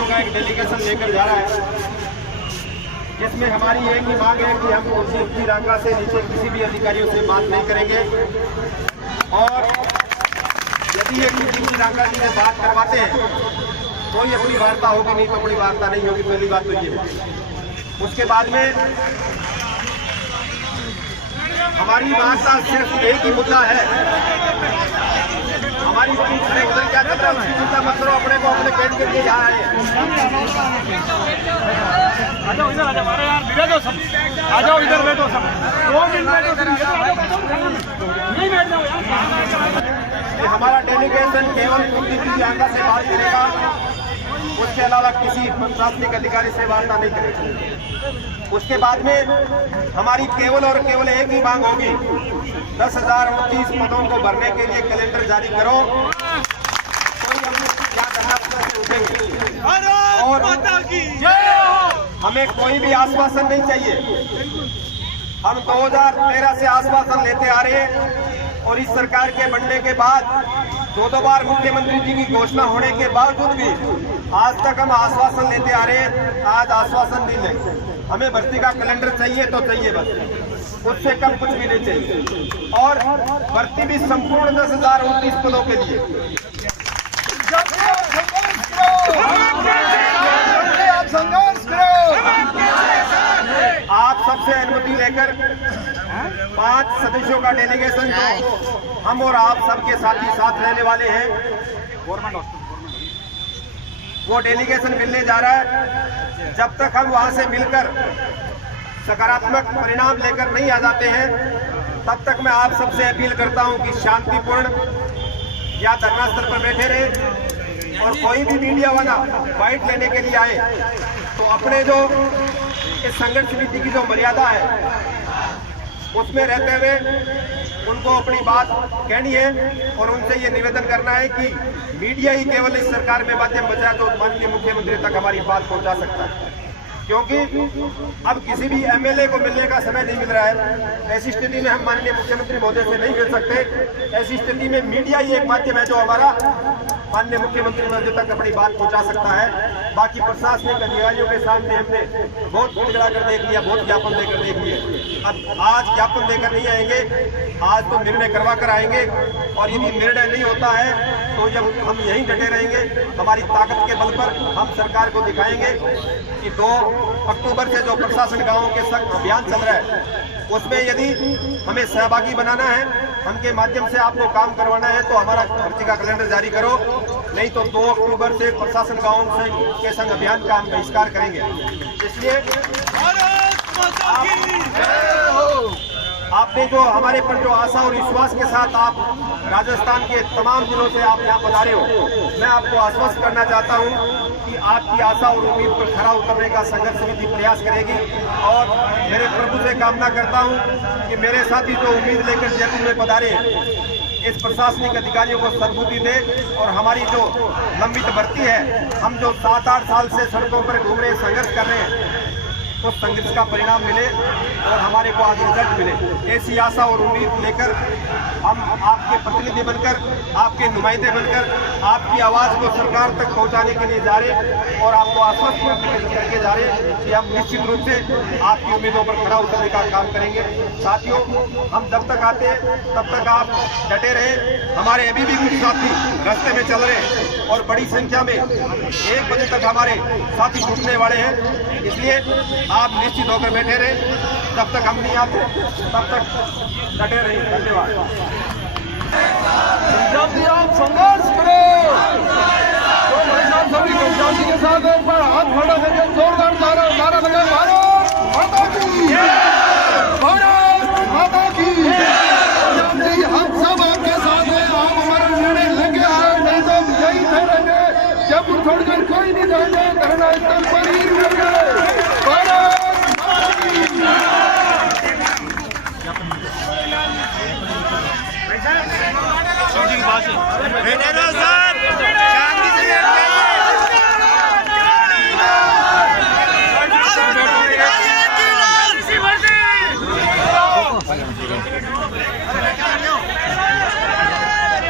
सदस्यों का एक डेलीगेशन लेकर जा रहा है, जिसमें हमारी एक ही मांग है कि हम कुर्सी रांका से नीचे किसी भी अधिकारियों से बात नहीं करेंगे, और यदि ये कुर्सी रांका जी से बात करवाते हैं तो ये अपनी वार्ता होगी, नहीं तो अपनी वार्ता नहीं होगी। पहली बात तो ये है। उसके बाद में हमारी वार्ता सिर्फ एक ही मुद्दा है, हमारी उधर क्या कर रहा है उसकी चिंता मत करो, अपने को अपने पेट के लिए जा रहे हैं। आ जाओ इधर, आ जाओ, अरे यार बैठो सब, आ जाओ इधर बैठो सब, 2 मिनट बैठो, नहीं बैठ जाओ यार। हमारा डेलीगेशन केवल कुर्सी रांका से बात करेगा, उसके अलावा किसी प्रशासनिक अधिकारी से वार्ता नहीं करेगी। उसके बाद में हमारी केवल और केवल एक ही मांग होगी, 10,029 पदों को भरने के लिए कैलेंडर जारी करो। कोई हम क्या करना उठेंगे, और हमें कोई भी आश्वासन नहीं चाहिए। हम 2013 से आश्वासन लेते आ रहे हैं, और इस सरकार के बनने के बाद 2 बार मुख्यमंत्री जी की घोषणा होने के बावजूद भी आज तक हम आश्वासन लेते आ रहे हैं। आज आश्वासन नहीं लेंगे, हमें भर्ती का कैलेंडर चाहिए तो चाहिए, बस उससे कम कुछ भी नहीं चाहिए, और भर्ती भी संपूर्ण 10,029 पदों के लिए। आप सबसे अनुमति लेकर 5 सदस्यों का डेलीगेशन जो हम और आप सबके साथी साथ रहने वाले हैं, वो डेलीगेशन मिलने जा रहा है। जब तक हम वहां से मिलकर सकारात्मक परिणाम लेकर नहीं आ जाते हैं, तब तक मैं आप सबसे अपील करता हूं कि शांतिपूर्ण या धरना स्थल पर बैठे रहे, और कोई भी मीडिया वाला बाइट लेने के लिए आए तो अपने जो इस संघर्ष समिति की जो मर्यादा है उसमें रहते हुए उनको अपनी बात कहनी है, और उनसे ये निवेदन करना है कि मीडिया ही केवल इस सरकार में माध्यम बचा जो माननीय मुख्यमंत्री तक हमारी बात पहुंचा सकता है, क्योंकि अब किसी भी एमएलए को मिलने का समय नहीं मिल रहा है। ऐसी स्थिति में हम माननीय मुख्यमंत्री महोदय से नहीं मिल सकते। ऐसी स्थिति में मीडिया ही एक माध्यम है जो हमारा माननीय मुख्यमंत्री महोदय तक अपनी बात पहुंचा सकता है। बाकी प्रशासनिक अधिकारियों के सामने हमने बहुत झगड़ा कर देख लिया, बहुत ज्ञापन देकर देख लिए। अब आज ज्ञापन देकर नहीं आएंगे, आज तो निर्णय करवा कर आएंगे, और यदि निर्णय नहीं होता है तो जब हम यहीं डटे रहेंगे, हमारी ताकत के बल पर हम सरकार को दिखाएंगे कि 2 अक्टूबर से जो प्रशासन गांवों के संग अभियान चल रहा है, उसमें यदि हमें सहभागी बनाना है, हमके माध्यम से आपको काम करवाना है, तो हमारा भर्ती का कैलेंडर जारी करो, नहीं तो 2 अक्टूबर से प्रशासन गांवों के संग अभियान का हम बहिष्कार करेंगे। इसलिए आपने जो हमारे पर जो आशा और विश्वास के साथ आप राजस्थान के तमाम जिलों से आप यहाँ पधारे हो, मैं आपको आश्वस्त करना चाहता हूँ कि आपकी आशा और उम्मीद पर खरा उतरने का संघर्ष समिति प्रयास करेगी, और मेरे प्रभु से कामना करता हूँ कि मेरे साथी जो उम्मीद लेकर जयपुर में पधारे इस प्रशासनिक अधिकारियों को सद्बुद्धि दे, और हमारी जो लंबित भर्ती है, हम जो 7-8 साल से सड़कों पर घूम रहे संघर्ष कर रहे हैं, तो संघर्ष का परिणाम मिले और हमारे को आज रिजल्ट मिले। ऐसी आशा और उम्मीद लेकर हम आपके प्रतिनिधि बनकर, आपके नुमाइंदे बनकर आपकी आवाज़ को सरकार तक पहुंचाने के लिए जा रहे, और आपको आश्वस्त करके जा रहे कि हम निश्चित रूप से आपकी उम्मीदों पर खरा उतरने का काम करेंगे। साथियों, हम जब तक आते हैं तब तक आप डटे रहे। हमारे अभी भी कुछ साथी रास्ते में चल रहे, और बड़ी संख्या में 1 बजे तक हमारे साथी छूटने वाले हैं, इसलिए आप निश्चित होकर बैठे रहे। जब तक हम नहीं आते तब तक डटे रहे। धन्यवाद। जब भी आप संघर्ष करो तो सभी पंचायती के साथ एक बार हाथ खड़ा करके जोरदार नारा लगा, भारत माता की, भारत माता की। हम सब आपके साथ हैं, आप हमारा निर्णय लेके आए, नहीं तो यही ठहरेंगे, जयपुर छोड़कर कोई नहीं जाएगा, धरना स्थल पर ही रहेंगे। भारत माता की।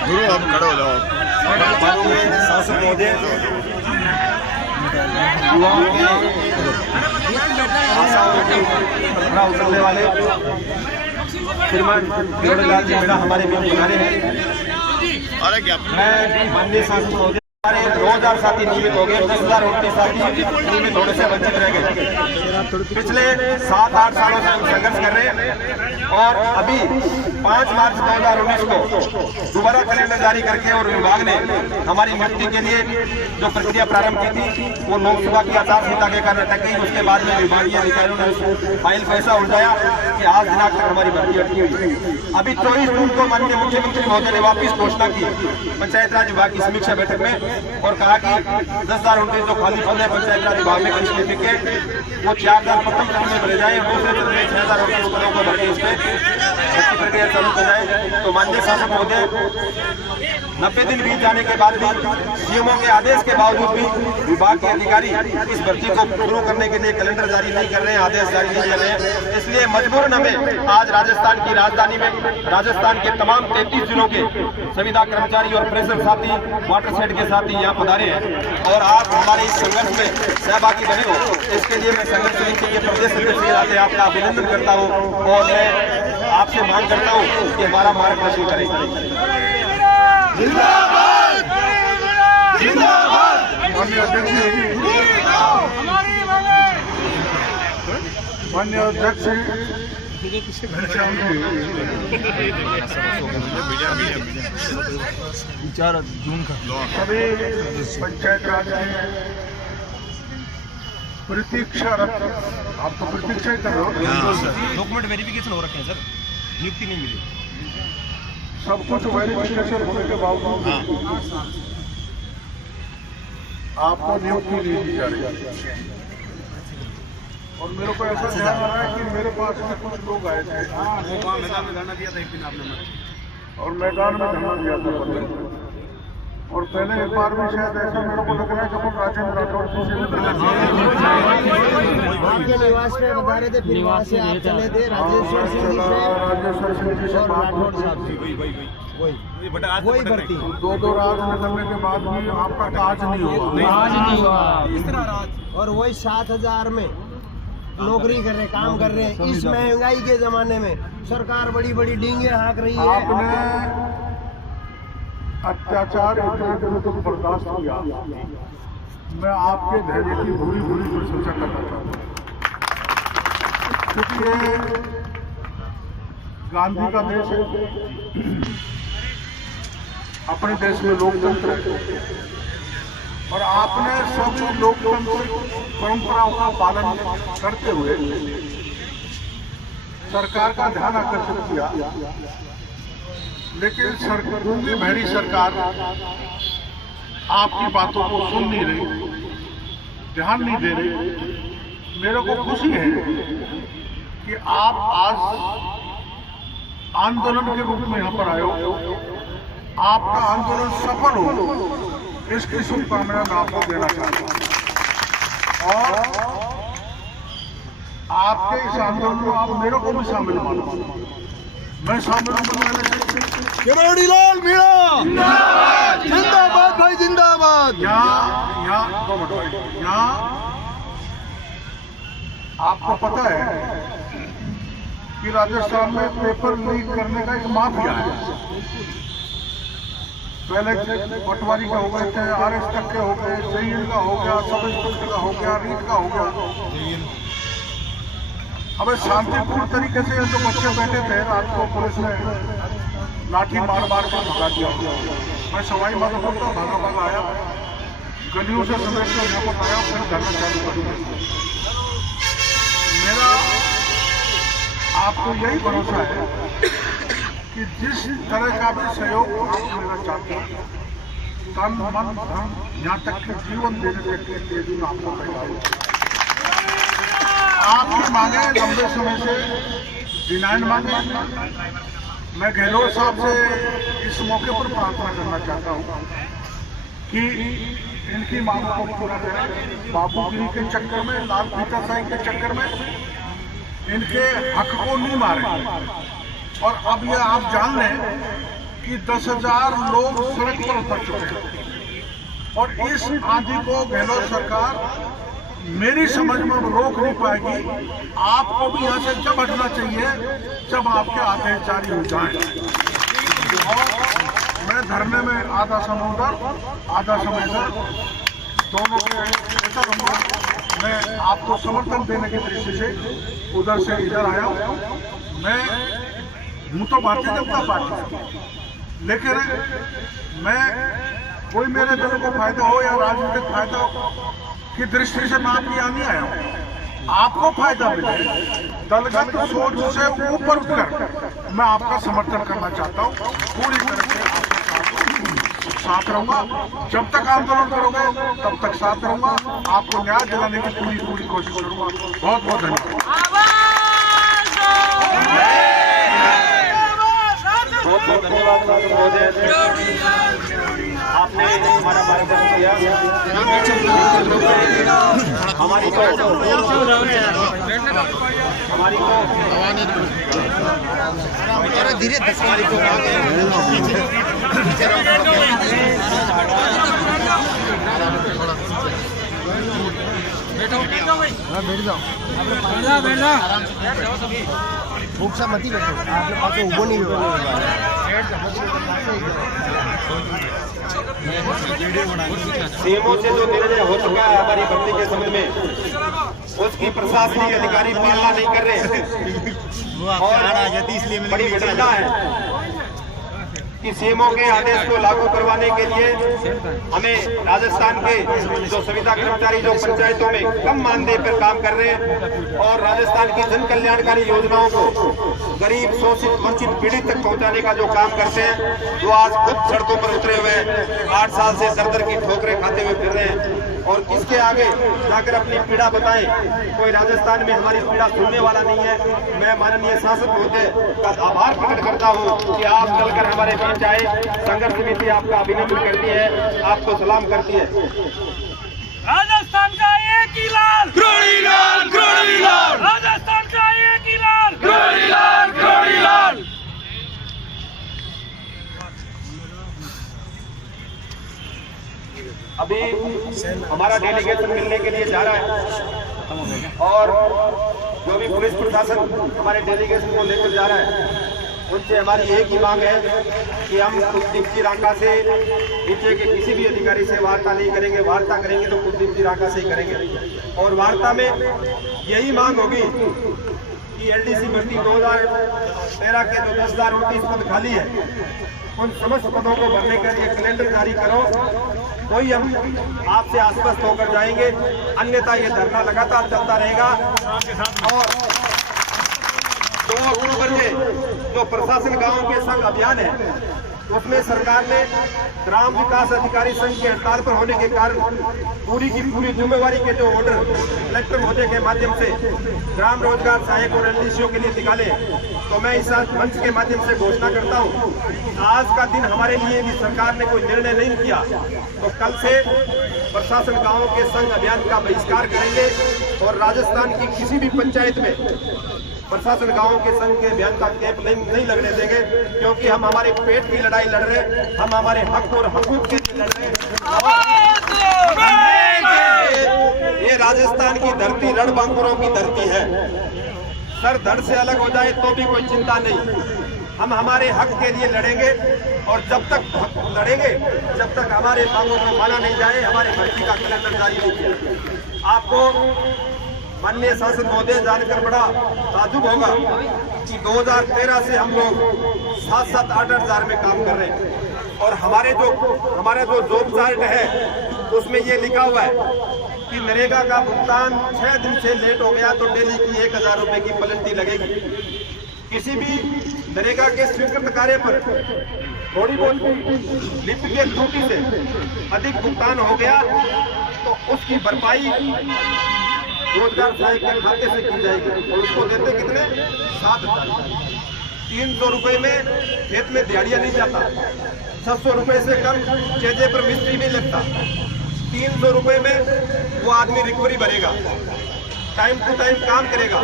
गुरु, आप खड़े हो जाओ। शासक महोदय, युवाओं के खड़ा उतरने वाले श्रीमान जोड़ीलाल जी मेरा हमारे बीच बुलारे हैं। मैं माननीय सांसद महोदय 2000 साथी नियमित हो गए, 10,029 साथी नियमित होने से वंचित रह गए। पिछले 7-8 सालों से हम संघर्ष कर रहे हैं और अभी 5 मार्च 2019 को दोबारा कैलेंडर जारी करके और विभाग ने हमारी नियुक्ति के लिए जो प्रक्रिया प्रारंभ की थी वो लोकसभा की आचार संहिता के कारण अटकी। उसके बाद में विभागीय अधिकारियों ने फाइल को ऐसा उलझाया कि आज दिनांक तक हमारी भर्ती अटकी हुई। अभी 24 जून को माननीय मुख्यमंत्री महोदय ने वापिस घोषणा की पंचायत राज विभाग की समीक्षा बैठक में और कहा कि 10,029 जो खाली पद है पंचायत राज विभाग में कनिष्ठ लिपिक के वो 4,000 प्रथम चरण में भरे जाए, दूसरे चरण में 6,029 पदों को भरती इसमें भर्ती प्रक्रिया चालू की जाए। तो माननीय सांसद महोदय 90 दिन बीत जाने के बाद भी सीएमओ के आदेश के बावजूद भी विभाग के अधिकारी इस भर्ती को शुरू करने के लिए कैलेंडर जारी नहीं कर रहे हैं, आदेश जारी नहीं कर रहे हैं। इसलिए मजबूरन हमें आज राजस्थान की राजधानी में राजस्थान के तमाम 33 जिलों के संविदा कर्मचारी और प्रेशर साथी वाटर सेट के साथी यहाँ पधारे हैं और आप हमारे इस संघर्ष में सहभागी बने हो। इसके लिए मैं संघर्ष समिति के प्रदेश अध्यक्ष के नाते आपका अभिनंदन करता हूँ और मैं आपसे मांग करता हूँ कि हमारा मार्गदर्शन करें। जिंदाबाद जिंदाबाद। माननीय अध्यक्ष सभी पंचायत राज में प्रतीक्षारत, आप तो प्रतीक्षा ही कर रहे हो। डॉक्यूमेंट वेरिफिकेशन हो रखे हैं सर, नियुक्ति नहीं मिली। सब कुछ वेरिफिकेशन होने के बावजूद आपको नियुक्ति नहीं दी जा रही। और मेरे को ऐसा ध्यान आ रहा है कि मेरे पास में कुछ लोग आए थे मैदान में धरना दिया था एक दिन आपने और मैदान में धरना दिया था और पहले एक बार भी शायद ऐसा मेरे को लग रहा है जब हम राजेंद्र राठौड़ जी से आपके निवास पे बता रहे थे, फिर वहाँ से आप चले थे राजेश्वर सिंह जी से और राठौड़ साहब जी, वही भर्ती। 2 रात निकलने के बाद भी आपका काज नहीं हुआ। आज नहीं हुआ और वही 7,000 में नौकरी कर रहे, काम कर रहे हैं। इस महंगाई के जमाने में सरकार बड़ी बड़ी डींगे हाँक रही है। आपने अत्याचार इतने दिनों तक बर्दाश्त किया, मैं आपके धैर्य की भूरी भूरी प्रशंसा करना चाहता हूँ क्योंकि ये गांधी का देश है, अपने देश में लोकतंत्र है और आपने सब लोकतंत्र परंपराओं का पालन करते हुए सरकार का ध्यान आकर्षित किया। लेकिन गूंगी बहरी सरकार आपकी बातों को सुन नहीं रही, ध्यान नहीं दे रही। मेरे को खुशी है कि आप आज आंदोलन के रूप में यहाँ पर आए हो, आपका आंदोलन सफल हो, इसकी शुभकामनाएं मैं आपको देना चाहता हूँ और आपके इस आंदोलन में आप मेरे को भी शामिल मानो। मैं शामिल हूँ किरोड़ीलाल मीणा जिंदाबाद भाई जिंदाबाद। यहाँ आपको पता है कि राजस्थान में पेपर लीक करने का एक माफिया है। पहले पटवारी का हो गए थे, RS तक के हो गए, JN का हो गया, सब इंस्पेक्टर का हो गया, रीट का हो गया। अब शांतिपूर्ण तरीके से जो बच्चे बैठे थे रात को पुलिस ने लाठी मार मार कर भगा दिया। मैं सवाई माधोपुर का भागा भागा आया, गलियों से समेट कर यहाँ पर आया, फिर धरना चालू कर दिया। मेरा आपको यही भरोसा है कि जिस तरह का भी सहयोग आप मेरा चाहते हैं, तन मन धन यहाँ तक कि जीवन देने तक के लिए भी आपको तैयार हूँ। आपकी मांगे लंबे समय से डिनाइन मांगे। मैं गहलोत साहब से इस मौके पर प्रार्थना करना चाहता हूँ कि इनकी मांगों को पूरा करें। बाबूगिरी के चक्कर में, लाल फीताशाही के चक्कर में इनके हक को नहीं मारें। और अब ये आप जान लें कि 10,000 लोग सड़क पर उतर चुके हैं और इस आंधी को गहलोत सरकार मेरी समझ में रोक नहीं पाएगी। आपको भी यहाँ से जब हटना चाहिए जब आपके आदेश जारी हो जाए। और मैं धरने में आधा समय उधर आधा समय इधर दोनों के ऐसा रहूँगा। मैं आपको समर्थन देने की दृष्टि से उधर से इधर आया हूँ। मैं हूँ तो भारतीय जनता पार्टी, लेकिन मैं कोई मेरे दल को फायदा हो या राजनीतिक फायदा की दृष्टि से मैं आपके यहाँ नहीं आया हूँ। आपको फायदा मिले दलगत सोच से ऊपर उठकर मैं आपका समर्थन करना चाहता हूँ। पूरी तरह से आपके साथ रहूंगा। जब तक आंदोलन करोगे तब तक साथ रहूंगा। आपको न्याय दिलाने की पूरी कोशिश करूंगा। बहुत बहुत धन्यवाद। बहुत बहुत धन्यवाद महोदय, आपने हमारा मार्गदर्शन किया। हमारी धीरे भूख सा मत ही बैठो, आपने उबो नहीं सीएमओ से जो निर्णय हो चुका है हमारी भर्ती के संबंध में, उसकी प्रशासनिक अधिकारी पालना नहीं कर रहे और बड़ी विडंबना है कि सीएमओ के आदेश को लागू करवाने के लिए हमें राजस्थान के जो संविदा कर्मचारी जो पंचायतों में कम मानदेय पर काम कर रहे हैं और राजस्थान की जन कल्याणकारी योजनाओं को गरीब शोषित वंचित पीड़ित तक पहुंचाने का जो काम करते हैं, जो आज खुद सड़कों पर उतरे हुए 8 साल से दर की ठोकरें खाते हुए फिर रहे हैं और किसके आगे जाकर अपनी पीड़ा बताएं। कोई राजस्थान में हमारी पीड़ा सुनने वाला नहीं है। मैं माननीय सांसद महोदय का आभार प्रकट करता हूं कि आप चलकर हमारे बीच आए। संघर्ष समिति आपका अभिनंदन करती है, आपको सलाम करती है। राजस्थान का एक ही लाल, क्रोड़ी लाल, क्रोड़ी लाल, राजस्थान का एक ही लाल, क्रोड़ी लाल, क्रोड़ी लाल। अभी हमारा डेलीगेशन मिलने के लिए जा रहा है और जो भी पुलिस प्रशासन हमारे डेलीगेशन को लेकर जा रहा है उनसे हमारी एक ही मांग है कि हम कुलदीप जी रांका से नीचे के किसी भी अधिकारी से वार्ता नहीं करेंगे। वार्ता करेंगे तो कुलदीप जी रांका से ही करेंगे और वार्ता में यही मांग होगी कि एलडीसी भर्ती 2013 के जो 10,029 पद खाली है उन समस्त पदों को भरने के लिए कैलेंडर जारी करो। कोई हम आपसे आश्वस्त होकर जाएंगे, अन्यथा ये धरना लगातार चलता रहेगा। और 2 अक्टूबर से जो प्रशासन गांव के संग अभियान है उसमें सरकार ने ग्राम विकास अधिकारी संघ के हड़ताल पर होने के कारण पूरी की पूरी जिम्मेवारी के जो ऑर्डर कलेक्टर महोदय के माध्यम से ग्राम रोजगार सहायक और एलडीसीओ के लिए निकाले, तो मैं इस मंच के माध्यम से घोषणा करता हूं आज का दिन हमारे लिए भी सरकार ने कोई निर्णय नहीं किया तो कल से प्रशासन गांवों के संघ अभियान का बहिष्कार करेंगे और राजस्थान की किसी भी पंचायत में प्रशासन गांवों के संघ के अभियान का कैंप नहीं लगने देंगे, क्योंकि हम हमारे पेट की लड़ाई लड़ रहे हैं, हम हमारे हक और हकूक के लिए लड़ रहे हैं। ये राजस्थान की धरती रणबांकुरों की धरती है। सर धड़ से अलग हो जाए तो भी कोई चिंता नहीं, हम हमारे हक के लिए लड़ेंगे और जब तक लड़ेंगे जब तक हमारे मांगों को माना नहीं जाए, हमारे भर्ती का कैलेंडर जारी नहीं किया। आपको माननीय सांसद महोदय जानकर बड़ा ताज्जुब होगा कि 2013 से हम लोग 7-7, 8-8 हजार में काम कर रहे हैं और हमारा जो जॉब चार्ट है उसमें ये लिखा हुआ है कि नरेगा का भुगतान 6 दिन से लेट हो गया तो डेली की 1,000 रुपए की पेनल्टी लगेगी। किसी भी नरेगा के स्वीकृत कार्य पर थोड़ी बहुत लिपि के त्रुटि से अधिक भुगतान हो गया तो उसकी भरपाई रोजगार सहायक के खाते से की जाएगी और उसको देते कितने 7,000। 300 रुपए में खेत में दिहाड़िया नहीं जाता, 600 रुपए से कम चेजे पर मिस्त्री नहीं लगता, 300 रुपए में वो आदमी रिकवरी भरेगा, टाइम टू टाइम काम करेगा।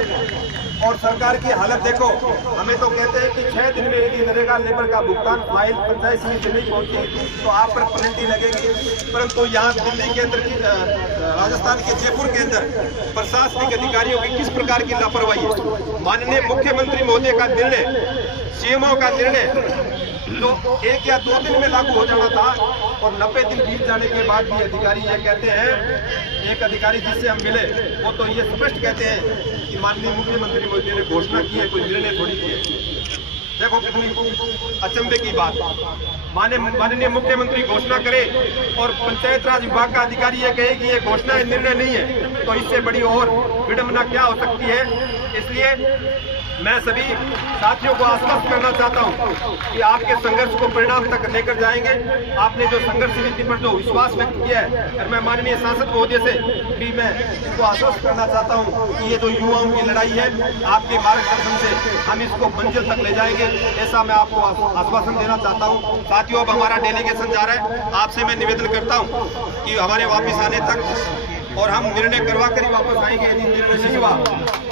और सरकार की हालत देखो। हमें तो कहते हैं कि 6 दिन में यदि नरेगा लेबर का भुगतान फाइल पंचायत समिति नहीं पहुंची तो आप पर पेनल्टी लगेगी, परंतु यहाँ दिल्ली के अंदर, राजस्थान के जयपुर के अंदर प्रशासनिक अधिकारियों की किस प्रकार की लापरवाही है। माननीय मुख्यमंत्री महोदय का निर्णय, सीएमओ का निर्णय तो 1 या 2 दिन में लागू हो जाना था, और 90 दिन बीत जाने के बाद भी अधिकारी ये कहते हैं, एक अधिकारी जिससे हम मिले वो तो ये स्पष्ट कहते हैं कि माननीय मुख्यमंत्री मोदी ने घोषणा की है, कोई निर्णय थोड़ी की है। देखो कितनी अचंभे की बात। माननीय मुख्यमंत्री घोषणा करे और पंचायत राज विभाग का अधिकारी ये कहे कि ये घोषणा निर्णय नहीं है, तो इससे बड़ी और विडंबना क्या हो सकती है। इसलिए मैं सभी साथियों को आश्वस्त करना चाहता हूं कि आपके संघर्ष को परिणाम तक लेकर जाएंगे। आपने जो संघर्ष नीति पर जो विश्वास व्यक्त किया है, और मैं माननीय सांसद महोदय से भी मैं इसको आश्वस्त करना चाहता हूं कि ये जो युवाओं की लड़ाई है, आपके मार्गदर्शन से हम इसको मंजिल तक ले जाएंगे, ऐसा मैं आपको आश्वासन देना चाहता हूं। साथियों, अब हमारा डेलीगेशन जा रहा है। आपसे मैं निवेदन करता हूं कि हमारे वापस आने तक, और हम निर्णय करवा कर ही वापस आएंगे। यदि निर्णय नहीं हुआ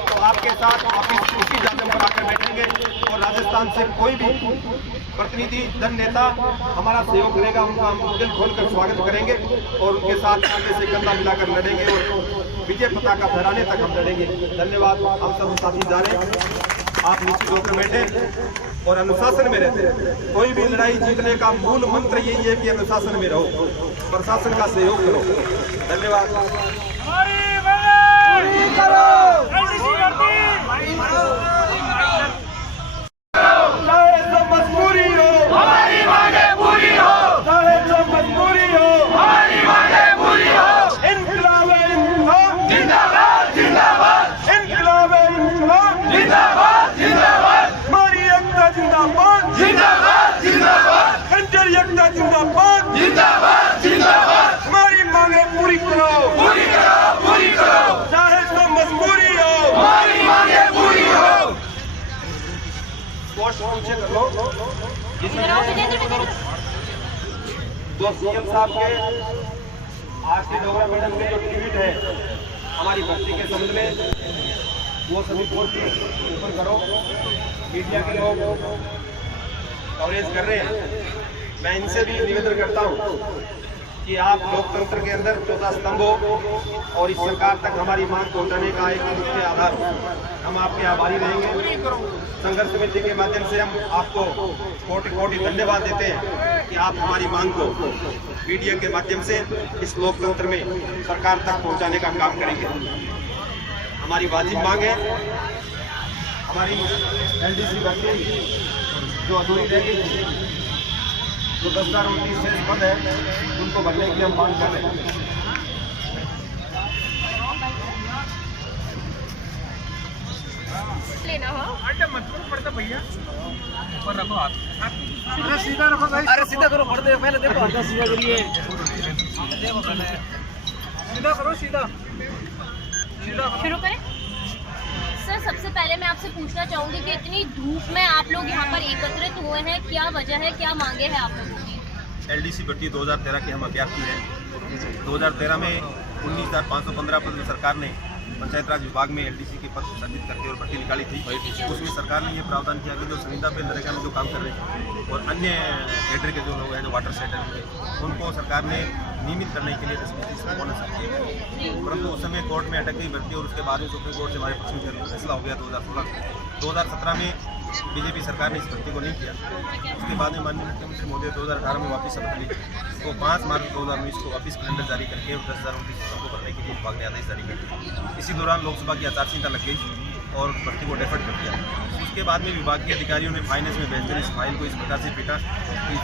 तो आपके साथ वापिस उसी जादम पर आकर बैठेंगे, और राजस्थान से कोई भी प्रतिनिधि दल नेता हमारा सहयोग करेगा, उनका हम दिल खोलकर स्वागत करेंगे और उनके साथ कंधे से कंधा मिलाकर लड़ेंगे और विजय पताका फहराने तक हम लड़ेंगे। धन्यवाद। हम सब साथी जा रहे हैं, आप निश्चित होकर बैठे और अनुशासन में रहते। कोई भी लड़ाई जीतने का मूल मंत्र यही है कि अनुशासन में रहो, प्रशासन का सहयोग करो। धन्यवाद। चाहे जो मजबूरी हो हमारी मांगे पूरी हो, चाहे जो मजबूरी हो हमारी मांगे पूरी हो। इनकलाब इनकलाब जिंदाबाद जिंदाबाद, इनकलाब इनकलाब जिंदाबाद जिंदाबाद, हमारी एकता जिंदाबाद जिंदाबाद जिंदाबाद, खंजर एकता जिंदाबाद जिंदाबाद जिंदाबाद, हमारी मांगे पूरी करो पूरी करो पूरी करो, चाहे तो मजबूरी हो हमारी मांगे पूरी हो। पीछे कर लो। तो सीएम साहब के आज के डोगरा मैडम के जो ट्वीट है हमारी भर्ती के संबंध में, वो सभी पोस्ट ऊपर करो। मीडिया के लोग कवरेज कर रहे हैं, मैं इनसे भी निवेदन करता हूं कि आप लोकतंत्र के अंदर चौथा स्तंभ हो और इस सरकार तक हमारी मांग पहुंचाने का एक मुख्य आधार हो। हम आपके आभारी रहेंगे। संघर्ष समिति के माध्यम से हम आपको कोटि कोटि धन्यवाद देते हैं कि आप हमारी मांग को मीडिया के माध्यम से इस लोकतंत्र में सरकार तक पहुंचाने का काम करेंगे। हमारी वाजिब मांग है, हमारी एलडीसी भर्ती जो अधूरी रह गई थी, जो 10,029 शेष पद है, उनको भरने की हम मांग कर रहे हैं। लेना हो मत पड़ता भैया, ऊपर रखो हाथ। अरे सीधा रखो भाई, अरे सीधा करो, पढ़ दे पहले, देखो हाथ सीधा करिए, देखो पहले सीधा करो, सीधा शुरू करें। सर, सबसे पहले मैं आपसे पूछना चाहूंगी कि इतनी धूप में आप लोग यहाँ पर एकत्रित हुए हैं, क्या वजह है, क्या मांगे हैं आप लोगों की? एलडीसी भर्ती 2013 के हम अभ्यर्थी हैं। 2013 में 19,515 पद में सरकार ने पंचायत राज विभाग में एलडीसी के पद सर्जित करके और भर्ती निकाली थी। उसमें सरकार ने ये प्रावधान किया कि जो संविदा पे नरेगा में जो काम कर रहे हैं और अन्य कैडर के जो लोग हैं, जो वाटर सेटर, उनको सरकार ने नियमित करने के लिए 10-20 बोनस दिए, परंतु उस समय कोर्ट में अटक गई भर्ती और उसके बाद में सुप्रीम कोर्ट से हमारे पक्ष में फैसला हो गया 2016। 2017 में बीजेपी सरकार ने इस भर्ती को नहीं किया। उसके बाद में माननीय मुख्यमंत्री महोदय 2018 में वापस शपथ ली, तो 5 मार्च 2019 को वापस कैलेंडर जारी करके 10,029 पदों को भरने के लिए विभाग ने आदेश जारी कर दिया। इसी दौरान लोकसभा की आचार संहिता लग गई और भर्ती को डेफर्ड कर दिया। उसके बाद में विभाग के अधिकारियों ने फाइनेंस में भेजकर इस फाइल को इस प्रकार से पीटा कि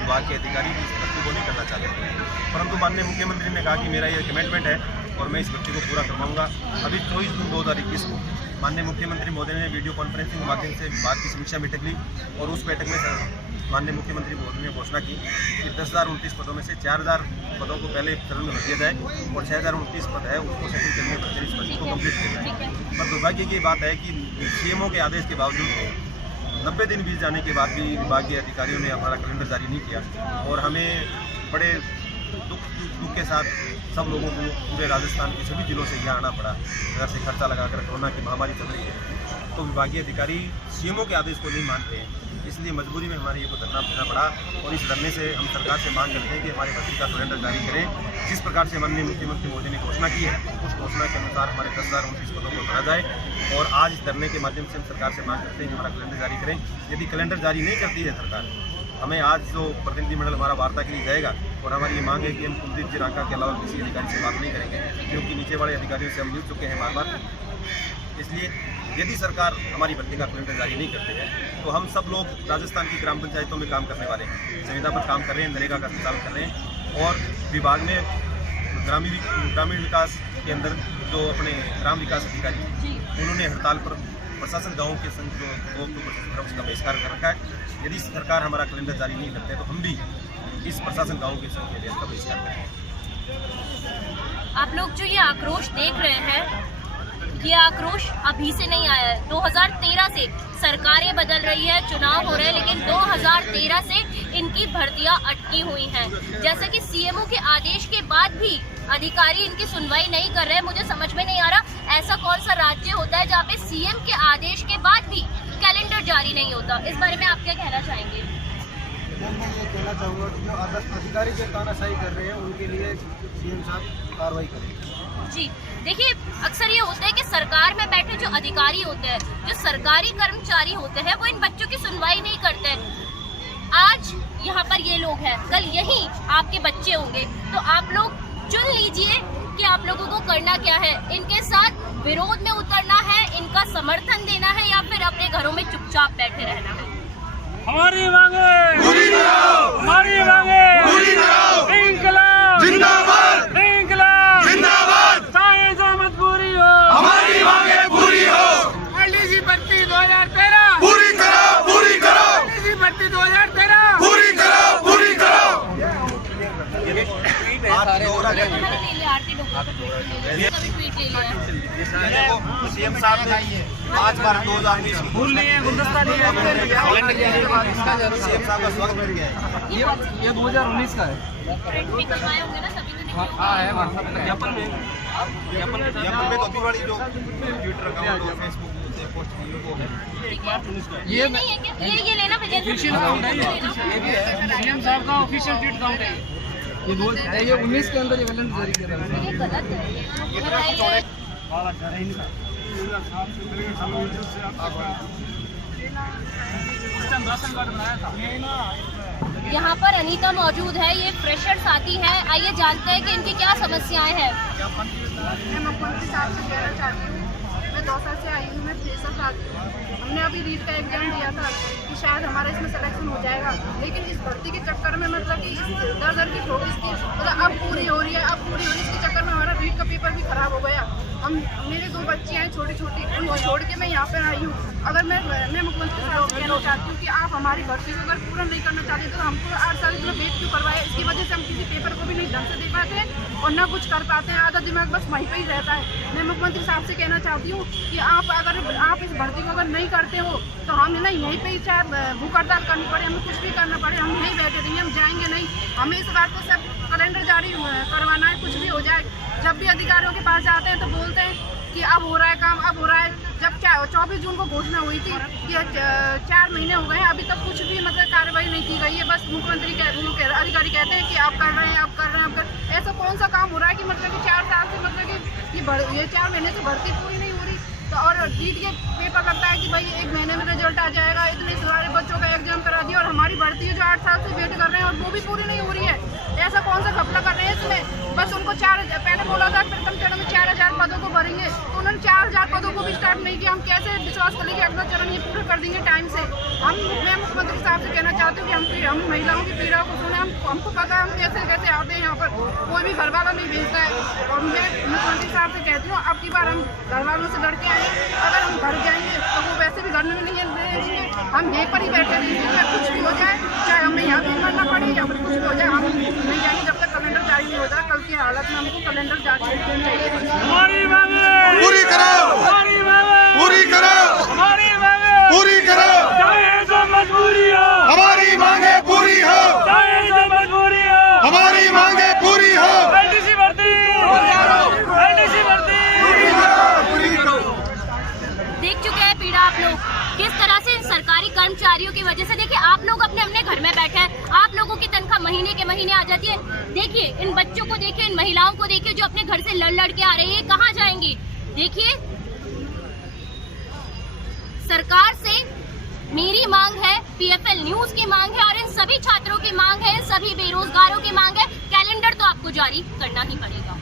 विभाग के अधिकारी इस भर्ती को नहीं करना चाहते थे, परंतु माननीय मुख्यमंत्री ने कहा कि मेरा ये कमिटमेंट है और मैं इस भर्ती को पूरा करवाऊंगा। अभी 24 जून 2021 को माननीय मुख्यमंत्री महोदय ने वीडियो कॉन्फ्रेंसिंग के माध्यम से विभाग की समीक्षा बैठक ली और उस बैठक में माननीय मुख्यमंत्री महोदय ने घोषणा की कि 10,029 पदों में से 4,000 पदों को पहले चरण में भर दिया जाए और 6,029 पद है उसको सेटिंग करने में इस भर्ती को कम्प्लीट किया जाए। पर दुर्भाग्य की बात है कि सीएमओ के आदेश के बावजूद 90 दिन बीत जाने के बाद भी विभागीय अधिकारियों ने हमारा कैलेंडर जारी नहीं किया और हमें बड़े दुख के साथ सब लोगों को पूरे राजस्थान के सभी जिलों से यहाँ आना पड़ा। घर से खर्चा लगाकर कोरोना की महामारी चल रही है, तो विभागीय अधिकारी सीएमओ के आदेश को नहीं मानते हैं, इसलिए मजबूरी में हमारे ये धरना देना पड़ा। और इस धरने से हम सरकार से मांग करते हैं कि हमारे भर्ती का कैलेंडर जारी करें। जिस प्रकार से माननीय मुख्यमंत्री मोदी ने घोषणा की है, उस घोषणा के अनुसार हमारे 10,029 पदों को भरा जाए। और आज इस धरने के माध्यम से हम सरकार से मांग करते हैं कि हमारा कैलेंडर जारी करें। यदि कैलेंडर जारी नहीं करती है सरकार, हमें आज जो प्रतिनिधिमंडल हमारा वार्ता के लिए जाएगा और हमारी ये मांग है कि हम कुलदीप जी रांका के अलावा किसी अधिकारी से बात नहीं करेंगे, क्योंकि नीचे वाले अधिकारियों से हम मिल चुके हैं बार बार। इसलिए यदि सरकार हमारी भर्ती का कैलेंडर जारी नहीं करती है तो हम सब लोग राजस्थान की ग्राम पंचायतों में काम करने वाले हैं, संविदा पर काम कर रहे हैं, नरेगा का काम कर रहे हैं। और विभाग ने ग्रामीण विकास के अंदर जो अपने ग्राम विकास अधिकारी उन्होंने हड़ताल पर प्रशासन गाँव के संघ जो 2 अक्टूबर से उसका बहिष्कार कर रखा है। यदि सरकार हमारा कैलेंडर जारी नहीं करते तो हम भी इस प्रशासन गाँव के संघ के लिए इसका बहिष्कार करेंगे। आप लोग जो ये आक्रोश देख रहे हैं, ये आक्रोश अभी से नहीं आया है। 2013 से सरकारें बदल रही है, चुनाव हो रहे हैं, लेकिन 2013 से इनकी भर्तियां अटकी हुई हैं। जैसे कि सीएमओ के आदेश के बाद भी अधिकारी इनकी सुनवाई नहीं कर रहे हैं। मुझे समझ में नहीं आ रहा ऐसा कौन सा राज्य होता है जहाँ पे सीएम के आदेश के बाद भी कैलेंडर जारी नहीं होता। इस बारे में आप क्या कहना चाहेंगे? मैं ये कहना चाहूँगा कि जो अधिकारी जो तानाशाही कर रहे हैं उनके लिए सीएम साहब कार्रवाई करें। जी देखिए, अक्सर ये होता है कि सरकार में बैठे जो अधिकारी होते हैं, जो सरकारी कर्मचारी होते हैं, वो इन बच्चों की सुनवाई नहीं करते। आज यहाँ पर ये लोग हैं, कल यही आपके बच्चे होंगे, तो आप लोग चुन लीजिए कि आप लोगों को करना क्या है। इनके साथ विरोध में उतरना है, इनका समर्थन देना है, या फिर अपने घरों में चुपचाप बैठे रहना है। हमारी मांगे पूरी करो, हमारी मांगे पूरी करो, इंकलाब जिंदाबाद, इंकलाब जिंदाबाद, चाहे जो मजबूरी हो हमारी मांगे पूरी हो। एलडीसी भर्ती 2013 पूरी करो, पूरी करो, एलडीसी भर्ती 2013 पूरी करो, पूरी करो। सीएम साहब ने 5 बार 2019 भूल नहीं है, गुलदस्ता नहीं है, सीएम साहब का स्वागत किया है। ये 2019 का है। प्रिंट भी करवाए होंगे ना सभी को? हाँ है वहाँ ज्ञापन में तो अभी वाली जो ट्विटर अकाउंट और फेसबुक से पोस्ट की वो है। ये नहीं है क्या? ये लेना ऑफिशियल अकाउंट है, ये भी है सीएम साहब का ऑफिशियल ट्वीट अकाउंट है। ये 19 के अंदर ये कैलेंडर जारी कर रहा है। ये गलत है। यहाँ पर अनीता मौजूद है, ये फ्रेशर साथी है। आइए जानते हैं कि इनकी क्या समस्याएं हैं। मैं मुख्यमंत्री साहब से कहना चाहती हूँ, मैं 2 साल से आई हूँ, मैं फ्रेशर साथी हूँ। हमने अभी रीट का एग्जाम दिया था कि शायद हमारा इसमें सिलेक्शन हो जाएगा, लेकिन इस भर्ती के चक्कर में मतलब कि इस दर की ठोक इसकी मतलब अब पूरी हो रही है, इसके चक्कर में हमारा रीट का पेपर भी खराब हो गया। मेरे 2 बच्चियाँ हैं छोटी छोटी, उनको छोड़ के मैं यहाँ पर आई हूँ। अगर मैं मुख्यमंत्री साहब से कहना चाहती हूँ कि आप हमारी भर्ती को अगर पूरा नहीं करना चाहते तो हमको 8 साल इतना वेट क्यों करवाए। इसकी वजह से हम किसी पेपर को भी नहीं ढंग से दे पाते हैं और ना कुछ कर पाते हैं। आधा दिमाग बस वहीं पर ही रहता है। मैं मुख्यमंत्री साहब से कहना चाहती हूँ कि आप इस भर्ती को अगर नहीं करते हो तो हम ना यहीं पे ही चाहे भूख हड़ताल करनी पड़े, हमें कुछ भी करना पड़े, हम नहीं बैठे रहेंगे, हम जाएंगे नहीं। हमें इस बात को सब कैलेंडर जारी करवाना है, कुछ भी हो जाए। जब भी अधिकारियों के पास जाते हैं तो बोलते हैं कि अब हो रहा है काम, अब हो रहा है। जब 24 जून को घोषणा हुई थी कि 4 महीने हो गए हैं, अभी तक कुछ भी मतलब कार्रवाई नहीं की गई है। बस मुख्यमंत्री अधिकारी कहते हैं कि आप कर रहे हैं, आप कर रहे हैं, आप कर। ऐसा कौन सा काम हो रहा है कि मतलब कि 4 साल से मतलब कि ये 4 महीने से भर्ती पूरी नहीं हो रही। तो और नीट के पेपर लगता है कि भाई 1 महीने में रिजल्ट आ जाएगा, इतने सारे बच्चों का एग्जाम करा दिया और हमारी भर्ती है जो 8 साल से वेट कर रहे हैं और वो भी पूरी नहीं हो रही है। ऐसा कौन सा घपला कर रहे हैं इसमें? बस उनको 4 पहले बोला था प्रथम चरण में 4000 पदों को भरेंगे, तो उन्होंने 4000 पदों को भी स्टार्ट नहीं किया। हम कैसे विश्वास करें कि अगला चरण ये पूरा कर देंगे टाइम से? मैं मुख्यमंत्री साहब से कहना चाहती हूँ कि हम महिलाओं की पीड़ा को सुने। हमको पता है हम कैसे कैसे आते हैं यहाँ पर, कोई भी घर वाला नहीं भेजता है। और मैं मुख्यमंत्री साहब से कहती हूँ अब की बार हम घर वालों से लड़के आए, अगर हम घर जाएंगे तो वो वैसे भी घर में नहीं है, हम यहीं पर ही बैठे रहेंगे। चाहे कुछ भी हो जाए, चाहे हमें यहाँ भी मरना पड़े या फिर कुछ भी हो जाए, हम नहीं जाएंगे जब तक कैलेंडर जारी नहीं होता। कल की हालत में हमको कैलेंडर जारी होना चाहिए। हमारी मांगे पूरी करो, हमारी मांगे पूरी करो, हमारी मांगे पूरी करो, चाहे जो मजबूरी हो हमारी मांगे पूरी हो, चाहे जो मजबूरी हो हमारी मांगे पूरी हो। एलडीसी भर्ती, एलडीसी भर्ती। देख चुके हैं पीड़ा आप वजह से। देखिए आप लोग अपने अपने घर में बैठे हैं, आप लोगों की तनख्वाह महीने के महीने आ जाती है। देखिए इन बच्चों को देखिए, इन महिलाओं को देखिए जो अपने घर से लड़ के आ रही है, कहाँ जाएंगी। देखिए सरकार से मेरी मांग है, PFL न्यूज की मांग है और इन सभी छात्रों की मांग है, इन सभी बेरोजगारों की मांग है, कैलेंडर तो आपको जारी करना ही पड़ेगा।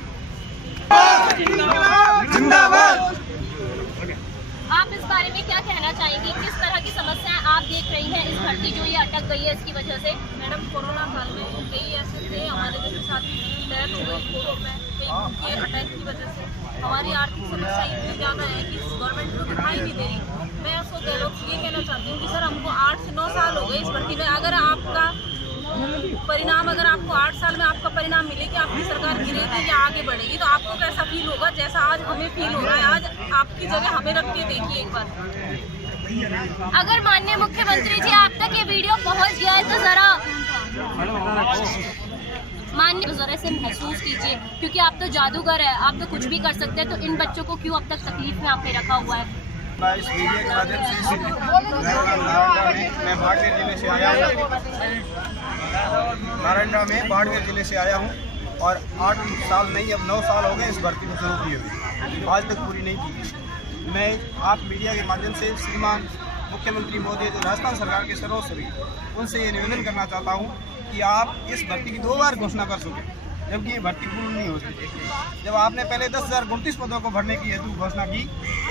जिंदाबाद। आप इस बारे में क्या कहना चाहेंगी? किस तरह की समस्याएं आप देख रही हैं? इस भर्ती जो ये अटक गई है इसकी वजह से। मैडम कोरोना काल में कई ऐसे थे हमारे जैसे साथी की डेथ हो गई कोविड में, कई के अटैक की वजह से हमारी आर्थिक समस्या इतनी ज़्यादा है कि गवर्नमेंट को दिखाई नहीं दे रही। मैं अशोक गहलोत से ये कहना चाहती हूँ कि सर हमको 8 से 9 साल हो गए इस भर्ती में। अगर आपका परिणाम, अगर आपको 8 साल में आपका परिणाम मिले कि आपकी सरकार गिरेगी या आगे बढ़ेगी, तो आपको कैसा फील होगा जैसा आज हमें फील हो रहा है। आज आपकी जगह हमें रख के देखिए एक बार। अगर माननीय मुख्यमंत्री जी आप तक ये वीडियो पहुंच गया है तो जरा माननीय जरा से महसूस कीजिए, क्योंकि आप तो जादूगर है, आप तो कुछ भी कर सकते हैं। तो इन बच्चों को क्यों अब तक तकलीफ में आपने रखा हुआ है? मैं इस वीडियो के माध्यम से मैं बाड़मेर जिले से आया हूँ, नारायणा में बाड़मेर जिले से आया हूँ और 8 साल नहीं अब 9 साल हो गए इस भर्ती को शुरू किए हुए, आज तक पूरी नहीं की। मैं आप मीडिया के माध्यम से श्रीमान मुख्यमंत्री मोदी जो राजस्थान सरकार के सर्वोच्च उनसे ये निवेदन करना चाहता हूँ कि आप इस भर्ती की 2 बार घोषणा कर सकें, जबकि ये भर्ती पूर्ण नहीं होती। जब आपने पहले 10,039 पदों को भरने की हेतु घोषणा की,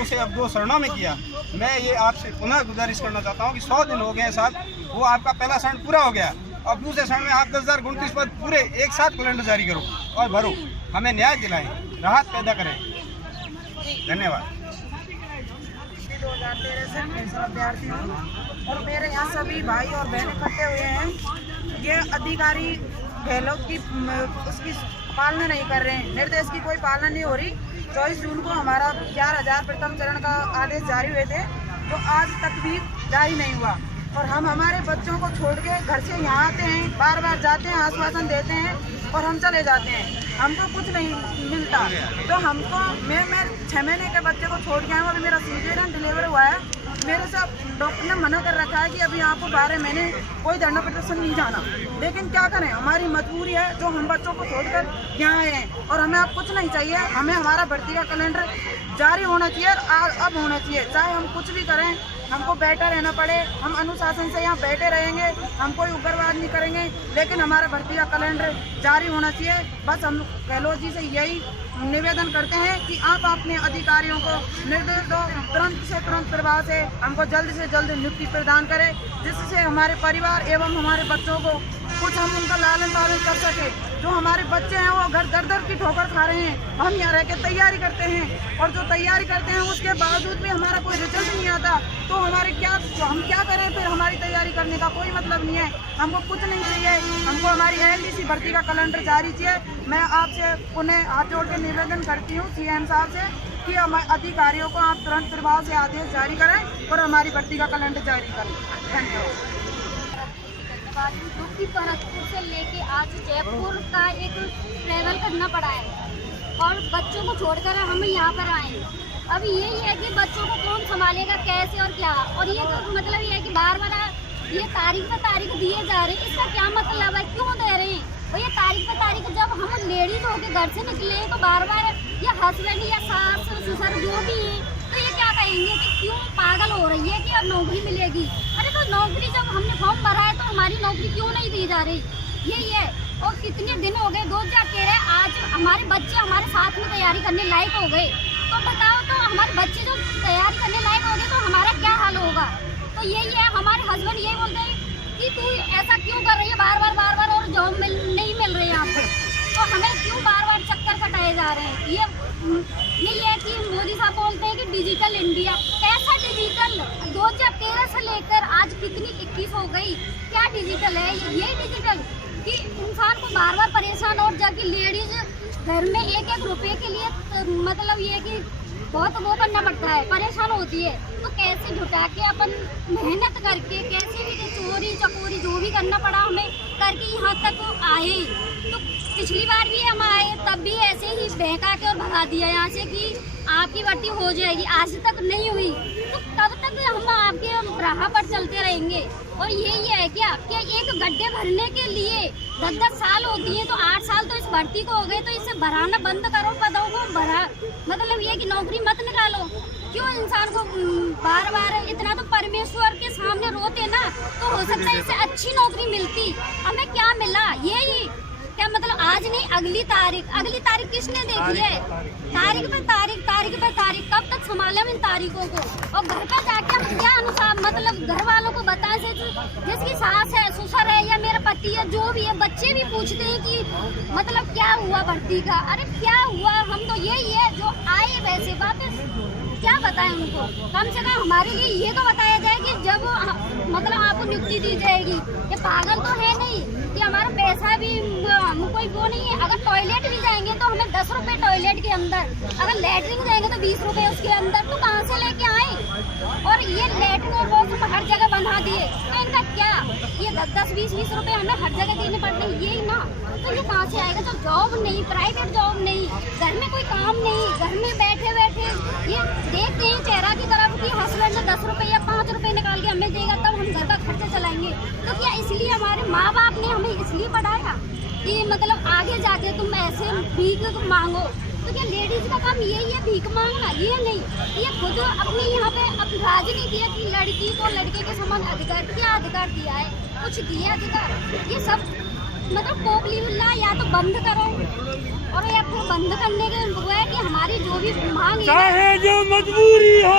उसे अब 2 चरणों में किया। मैं ये आपसे पुनः गुजारिश करना चाहता हूँ कि 100 दिन हो गए साहब, वो आपका पहला चरण पूरा हो गया, अब दूसरे चरण में आप 10,039 पद पूरे एक साथ कैलेंडर जारी करो और भरो, हमें न्याय दिलाएं, राहत पैदा करें। धन्यवाद। 2013 से मैं विद्यार्थी हूँ और मेरे यहाँ सभी भाई और बहन इकट्ठे हुए हैं। ये अधिकारी गहलोत की उसकी पालना नहीं कर रहे हैं, निर्देश की कोई पालना नहीं हो रही। 24 जून को हमारा 11,000 प्रथम चरण का आदेश जारी हुए थे, तो आज तक भी जारी नहीं हुआ और हम हमारे बच्चों को छोड़ के घर से यहाँ आते हैं, बार बार जाते हैं, आश्वासन देते हैं और हम चले जाते हैं, हमको कुछ नहीं मिलता। तो हमको मैं 6 महीने के बच्चे को छोड़ के आया हूँ, अभी मेरा सीजरियन डिलीवर हुआ है। मेरे से डॉक्टर ने मना कर रखा है कि अभी आपको 12 महीने कोई धरना प्रदर्शन नहीं जाना, लेकिन क्या करें, हमारी मजबूरी है जो हम बच्चों को छोड़कर यहाँ आए हैं और हमें अब कुछ नहीं चाहिए। हमें हमारा भर्ती का कैलेंडर जारी होना चाहिए और अब होना चाहिए, चाहे हम कुछ भी करें, हमको बैठा रहना पड़े, हम अनुशासन से यहाँ बैठे रहेंगे, हम कोई उग्रवाद नहीं करेंगे, लेकिन हमारा भर्ती का कैलेंडर जारी होना चाहिए। बस हम गहलोत जी से यही निवेदन करते हैं कि आप अपने अधिकारियों को निर्देश दो, तुरंत से तुरंत प्रभाव से हमको जल्द से जल्द नियुक्ति प्रदान करें, जिससे हमारे परिवार एवं हमारे बच्चों को कुछ हम उनका लालन पालन कर सके। जो हमारे बच्चे हैं वो घर दर दर की ठोकर खा रहे हैं, हम यहाँ रह के तैयारी करते हैं और जो तैयारी करते हैं उसके बावजूद भी हमारा कोई रिजल्ट नहीं आता, तो हम क्या करें फिर? हमारी तैयारी करने का कोई मतलब नहीं है। हमको कुछ नहीं चाहिए, हमको हमारी ALDC भर्ती का कैलेंडर जारी चाहिए। मैं आपसे पुनः हाथ जोड़ के निवेदन करती हूँ CM साहब से कि हमारे अधिकारियों को आप तुरंत प्रभाव से आदेश जारी करें और हमारी भर्ती का कैलेंडर जारी करें। धन्यवाद। जो कि भरतपुर से लेके आज जयपुर का एक ट्रैवल करना पड़ा है और बच्चों को छोड़कर हम यहाँ पर आए। अब यही है कि बच्चों को कौन संभालेगा, कैसे और क्या, और ये तो मतलब ये है कि बार बार ये तारीख पे तारीख दिए जा रहे हैं, इसका क्या मतलब है, क्यों दे रहे हैं? और ये तारीख पे तारीख जब हम लेडीज होके घर से निकले तो बार बार ये हस्बैंड या सास ससुर जो भी है तो ये क्या कहेंगे कि क्यों पागल हो रही है कि अब नौकरी मिलेगी। अरे तो नौकरी जब हमने फॉर्म भरा है तो हमारी नौकरी क्यों नहीं दी जा रही, यही है। और कितने दिन हो गए, 2013 आज हमारे बच्चे हमारे साथ में तैयारी करने लायक हो गए, तो बताओ तो हमारे बच्चे जो तैयारी करने लायक हो गए तो हमारा क्या हाल होगा। तो यही है, हमारे हस्बैंड यही बोलते हैं कि तू ऐसा क्यों कर रही है बार बार और जॉब नहीं मिल रही है आपको, तो हमें क्यों बार बार चक्कर कटाए जा रहे हैं। यही है कि मोदी साहब बोलते हैं कि डिजिटल इंडिया, कैसा डिजिटल? 2013 से लेकर आज कितनी 21 हो गई, क्या डिजिटल है? ये डिजिटल कि इंसान को बार बार परेशान और जाके लेडीज घर में 1-1 रुपये के लिए तो मतलब ये कि बहुत वो करना पड़ता है, परेशान होती है। तो कैसे जुटा के अपन मेहनत करके कैसे भी चोरी चकोरी जो भी करना पड़ा हमें करके यहाँ तक आए, तो पिछली बार भी हम आए तब भी ऐसे ही बहका के और भगा दिया यहाँ से कि आपकी भर्ती हो जाएगी, आज तक नहीं हुई। तो कब तक हम आपके राह पर चलते रहेंगे? और यही है क्या कि एक गड्ढे भरने के लिए 10-10 साल होती है, तो 8 साल तो इस भर्ती को हो गए, तो इसे भराना बंद करो, पदों को भरा, मतलब ये कि नौकरी मत निकालो। क्यों इंसान को बार बार इतना? तो परमेश्वर के सामने रोते ना, तो हो सकता है इससे अच्छी नौकरी मिलती। हमें क्या मिला? यही क्या मतलब आज नहीं अगली तारीख किसने देखी है? तारीख पे तारीख, कब तक संभाले हम इन तारीखों को? और घर पे जाके हम क्या अनुसार मतलब घर वालों को बताएं, जिसकी सास है, ससुर है या मेरा पति है, जो भी है, बच्चे भी पूछते हैं कि मतलब क्या हुआ भर्ती का। अरे क्या हुआ? हम तो यही है जो आए वैसे वापस क्या बताएं उनको? कम से कम हमारे लिए ये तो बताया जाए कि जब मतलब आपको नियुक्ति दी जाएगी, ये पागल तो है नहीं कि हमारा पैसा भी कोई वो नहीं है। अगर टॉयलेट भी जाएंगे तो हमें 10 रुपए टॉयलेट के अंदर, अगर लेटरिन जाएंगे तो 20 रुपए उसके अंदर, तो कहाँ से लेके आए? और ये लेटरिन और बॉक्स हर जगह बना दिए, तो इनका क्या? ये 10-10, 20-20 रुपए हमें हर जगह देने पड़ते हैं, यही ना। तो ये कहाँ से आएगा? तो जॉब नहीं, प्राइवेट जॉब नहीं, घर में कोई काम नहीं, घर में बैठे बैठे ये देखते हैं चेहरा की तरफ कि हस्बैंड ने 10 रुपए या 5 रुपए निकाल के हमें देगा तब हम घर का खर्चा चलाएंगे। तो क्या इसलिए हमारे माँ बाप ने हमें इसलिए पढ़ाया कि मतलब आगे जाके तुम ऐसे भीख मांगो? तो क्या लेडीज का काम यही है भीख मांगना? ये नहीं, ये खुद अपने यहाँ पे अब राजनीति है कि लड़की को लड़के के समान अधिकार, क्या अधिकार दिया है? कुछ दिया अधिकार? ये सब मतलब कोबलीला या तो बंद करो, और या फिर बंद करने के वो है कि हमारी जो भी मांग है, चाहे जो मजबूरी हो,